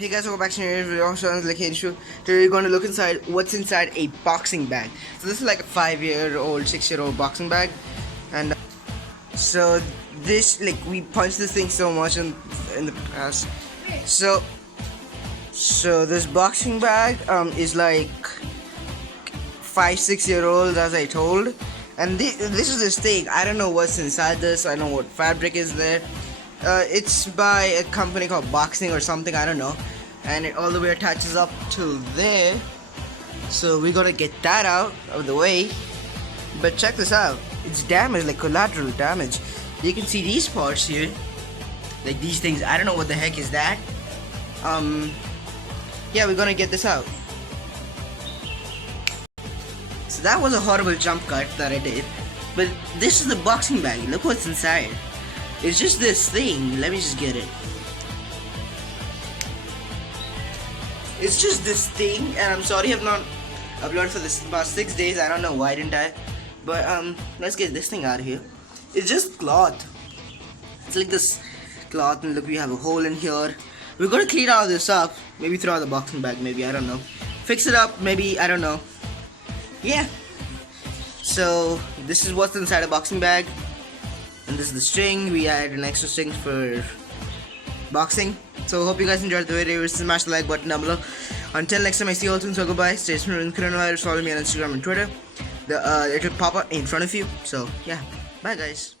Hey guys, welcome back to your video. Like Today we're going to look inside what's inside a boxing bag. So this is like a 5-year-old, 6-year-old boxing bag, and so this we punched this thing so much in the past. So this boxing bag is like 5-6-year-old, as I told, and this is this thing. I don't know what's inside this. I don't know what fabric is there. It's by a company called Boxing or something, I don't know, and it all the way attaches up to there. So we gotta get that out of the way. But check this out, it's damaged, like collateral damage. You can see these parts here, like these things. I don't know what the heck is that. Yeah, we're gonna get this out. So that was a horrible jump cut that I did, but this is the boxing bag. Look what's inside. It's just this thing. Let me just get it. It's just this thing, and I'm sorry I've not uploaded for this about 6 days. I don't know why didn't I, but let's get this thing out of here. It's just cloth. It's like this cloth, and look, we have a hole in here. We're gonna clean all this up. Maybe throw out the boxing bag. Maybe, I don't know. Fix it up. Maybe, I don't know. Yeah. So this is what's inside a boxing bag. And this is the string. We added an extra string for boxing. So hope you guys enjoyed the video. Smash the like button down below. Until next time, I see you all soon. So goodbye. Stay tuned with coronavirus. Follow me on Instagram and Twitter. It will pop up in front of you. So yeah, bye guys.